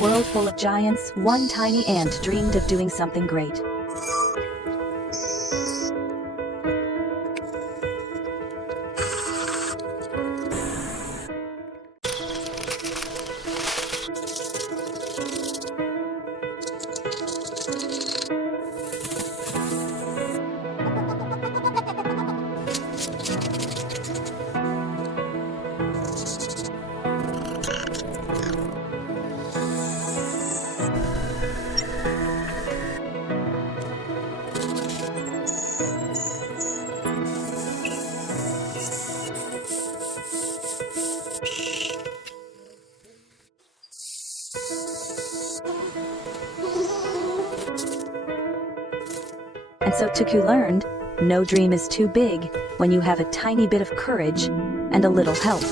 world full of giants, one tiny ant dreamed of doing something great. And so Tiku learned, no dream is too big when you have a tiny bit of courage and a little help.